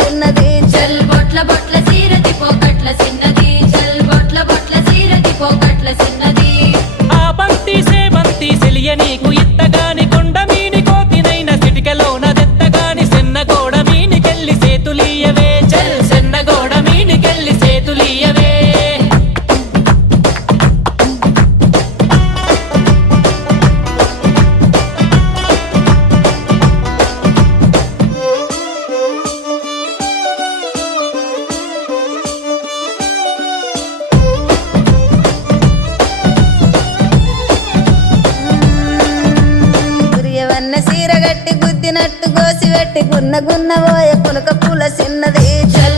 చిన్నది చల్ బొట్ల బొట్ల సీరది పోకట్ల చిన్నది చల్ బొట్ల బొట్ల సీరది పోకట్ల చిన్నది ఆ బంతి సేబంతి సెలియ నీకు ఇత్తగాని కొండ మీని కోతినైన సిటికలోన దెత్తగాని సెన్నగోడ మీనికెళ్ళి సేతులీయవే చల్ సెన్నగోడ మీనికెళ్ళి సేతులీయవే గురియవన్న సీర గట్టి గుద్దినట్టు గోసి పెట్టి గున్న గున్న పోయ పులక పూల చిన్నది చల్